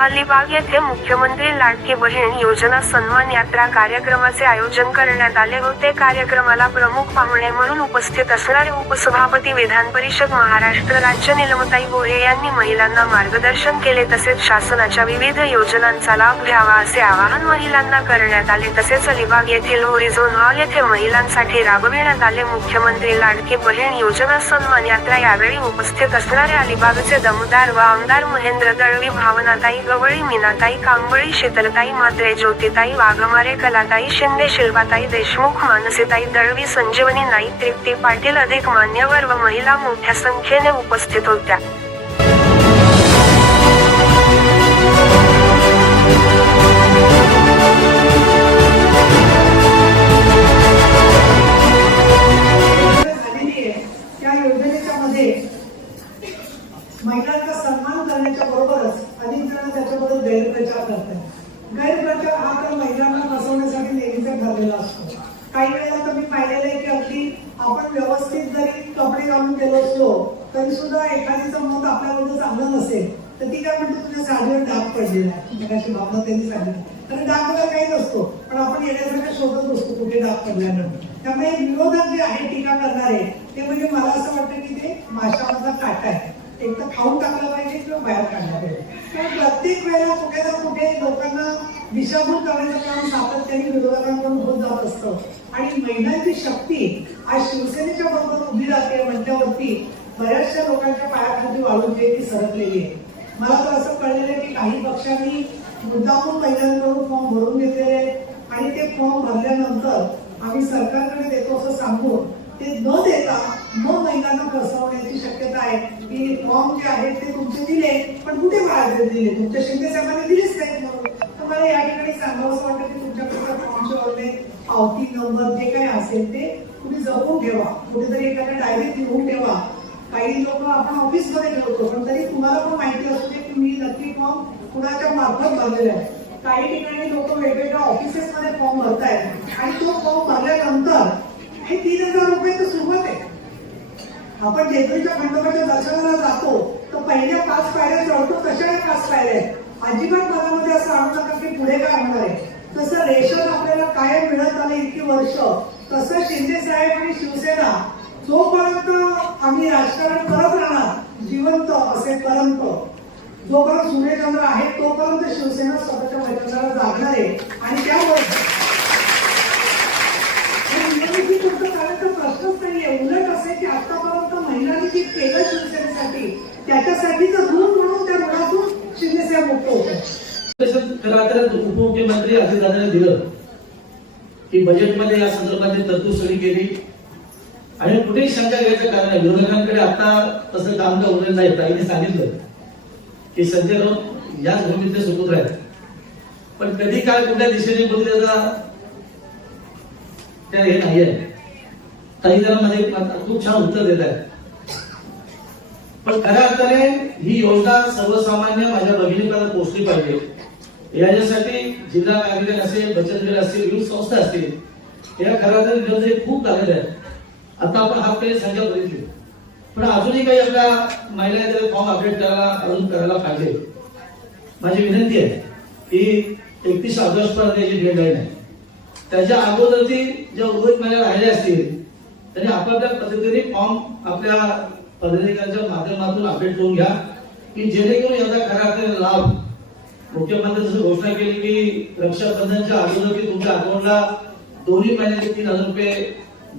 अलिबाग येथे मुख्यमंत्री लाडकी बहीण योजना सन्मान यात्रा कार्यक्रमाचे आयोजन करण्यात आले होते. कार्यक्रमाला प्रमुख पाहुणे म्हणून उपस्थित असणारे उपसभापती विधान परिषद महाराष्ट्र राज्य निलमताई गोरे यांनी महिलांना मार्गदर्शन केले. तसेच शासनाच्या विविध योजनांचा लाभ घ्यावा असे आवाहन महिलांना करण्यात आले. तसेच अलिबाग येथील होरिझोन हॉल येथे महिलांसाठी राबविण्यात आले. मुख्यमंत्री लाडकी बहीण योजना सन्मान यात्रा यावेळी उपस्थित असणारे अलिबागचे दमदार व आमदार महेंद्र दळवी भावनाताई गवळी मीनाताई कांबळी शीतलताई मात्रे ज्योतिताई वाघमारे कलाताई शिंदे शिल्पाताई देशमुख मानसीताई दळवी संजीवनी नाईक तृप्ती पाटील अधिक मान्यवर व महिला मोठ्या संख्येने उपस्थित होत्या. गैरप्रचार करतात गैरप्रचार हा तर महिलांना फसवण्यासाठी नेहमीचा ठरलेला असतो. काही वेळेला तर मी पाहिलेलं आहे की अगदी आपण व्यवस्थित जरी कपडे घालून गेलो असलो तरी सुद्धा एखादीचं मत आपल्याबद्दल चांगलं नसेल तर ती काय म्हणते तुझ्या साडीवर डाग पडलेला आहे. भावना त्यांनी सांगितलं. तर डाग वगैरे काही नसतो पण आपण येण्यासारखा शोधत असतो कुठे डाग पडल्यानंतर त्यामुळे विरोधात जे आहे टीका करणारे ते म्हणजे मला असं वाटतं की ते माशावरचा काटा आहे. एक तर खाऊन टाकला पाहिजे किंवा बाहेर काढलं पाहिजे. कारण प्रत्येक वेळेला कुठे ना कुठे लोकांना दिशाभूल करण्याचं काम सातत्याने विरोधकांकडून होत जात असतं. आणि महिलांची शक्ती आज शिवसेनेच्या बरोबर उभी राहते म्हटल्यावरती बऱ्याचशा लोकांच्या पायाखाली वाळून जे ती सरकलेली आहे. मला तर असं कळलेलं आहे की काही पक्षांनी मुद्दामून महिलांकडून फॉर्म भरून घेतलेले आहेत आणि ते फॉर्म भरल्यानंतर आम्ही सरकारकडे देतो असं सांगून ते न देता मग महिलांना फसवण्याची शक्यता आहे की फॉर्म जे आहेत ते तुमचे दिले पण कुठे बाळाचे दिले? तुमच्या शिंदे साहेबांनी दिलेच नाही म्हणून. तर मला या ठिकाणी सांगावं असं वाटतं की तुमच्याकडे फॉर्मचे वगैरे पावती नंबर जे काही असेल ते तुम्ही जपून ठेवा. कुठेतरी एखाद्या डायरीत लिहून ठेवा. काही लोक आपण ऑफिसमध्ये ठेवतो पण तरी तुम्हाला पण माहिती असू दे की मी नक्की फॉर्म कुणाच्या मार्फत भरलेला आहे. काही ठिकाणी लोक वेगवेगळ्या ऑफिसेस मध्ये फॉर्म भरतायत. आणि तो फॉर्म भरल्यानंतर हे तीन हजार रुपये तर सुरुवात आहे. आपण जेजुरीच्या खंडोबाच्या दर्शनाला जातो तर पहिल्या पाच पायऱ्या चढतो तशा या पाच पायऱ्या आहेत. अजिबात मनामध्ये असं आणू नका की पुढे काय होणार आहे. तसं रेशन आपल्याला कायम मिळत आलं इतकी वर्ष तसं शिंदे साहेब आणि शिवसेना जोपर्यंत आम्ही राजकारण करत राहणार जिवंत असेपर्यंत जोपर्यंत सूर्यचंद्र आहे तोपर्यंत शिवसेना स्वतःच्या मैदानाला जागणार आहे आणि त्यामुळे हे निवडणुकीपुरतं करायचा प्रश्नच नाहीये उलट असे की आतापर्यंत महिलांनी जे केलं शिवसेनेसाठी त्याच्यासाठीचं ऋण म्हणून त्या ऋणातून शिंदेसाहेब मुक्त होत तसंच खरं तर उपमुख्यमंत्री अजितदादांनी दिलं की बजेटमध्ये या संदर्भातली तरतूद सगळी केली. आणि कुठेही शंका घ्यायचं कारण आहे विरोधकांकडे आता तसं काम का उरलेलं नाही. ताईने सांगितलं की संजय राऊत याच भूमीतले सुपुत्र आहेत पण कधी काय कुठल्या दिशेने बदलायचा त्या हे नाही आहे ताई जरा मध्ये खूप छान उत्तर देत आहेत. पण खऱ्या अर्थाने ही योजना सर्वसामान्य माझ्या भगिनीपर्यंत पोहोचली पाहिजे. याच्यासाठी जिल्हा बँकेत असेल बचत गट असतील विविध संस्था असतील या खऱ्या तर योजने खूप लागत आहेत आता आपण हा काही संख्या बघितली. पण अजूनही काही आपल्या महिला फॉर्म अपडेट करायला अजून करायला पाहिजे. माझी विनंती आहे की एकतीस ऑगस्ट पर्यंत याची डेडलाईन आहे. त्याच्या अगोदर ती ज्या उर्वरित महिला राहिल्या असतील त्यांनी आपापल्या पद्धतीने फॉर्म आपल्या पदाधिकाऱ्यांच्या माध्यमातून अपडेट करून घ्या की जेणेकरून याचा खरा लाभ मुख्यमंत्री जसं घोषणा केली की रक्षाबंधनच्या अगोदर की तुमच्या अकाउंटला दोन्ही महिन्याचे तीन हजार रुपये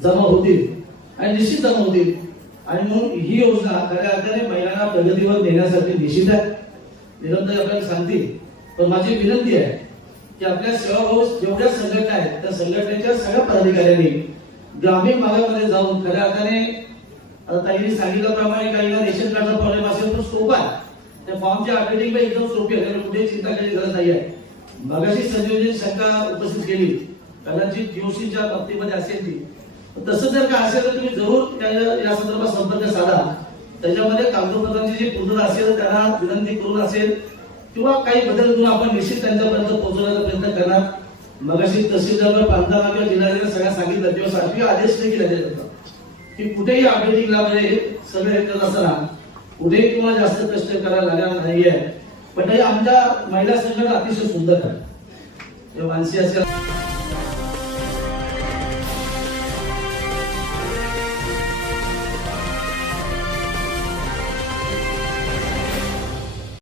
जमा होतील आणि निश्चित जमा होतील. आणि म्हणून ही योजना खऱ्या अर्थाने महिलांना प्रगतीवर नेण्यासाठी निश्चित आहे. निरंतर आपल्याला सांगतील पण माझी विनंती आहे की आपल्या सेवाभाऊ जेवढ्या संघटना आहेत त्या संघटनेच्या सगळ्या पदाधिकाऱ्यांनी ग्रामीण भागामध्ये जाऊन खऱ्या अर्थाने आता ताईने सांगितल्याप्रमाणे काहींना रेशन कार्डचा प्रॉब्लेम असेल तर सोपा आहे. त्या फॉर्मच्या अपडेटिंग पण एकदम सोपी आहे. त्याला कुठेही चिंता करण्याची गरज नाही आहे. मगाशी संजीवनी शंका उपस्थित केली. कदाचित जीओसीच्या बाबतीमध्ये असेल ती. तसं जर का असेल तर तुम्ही जरूर या- या संदर्भात संपर्क साधा. त्याच्यामध्ये कागदपत्रांची जी पूर्ण असेल त्यांना विनंती करून असेल किंवा काही बदल करून आपण निश्चित त्यांच्यापर्यंत पोहोचवण्याचा प्रयत्न करणार. मगाशी तहसीलदार प्रांताला किंवा जिल्हाधिकारी सगळ्या सांगितलं तेव्हा शासकीय आदेश देखील आले जातात. की कुठेही अपडेटिंगला म्हणजे सगळे हे करत असताना पुढे किंवा जास्त कष्ट करायला लागणार नाहीये. पण हे आमच्या महिला संघटना अतिशय सुंदर आहे. माणसी मानसी असेल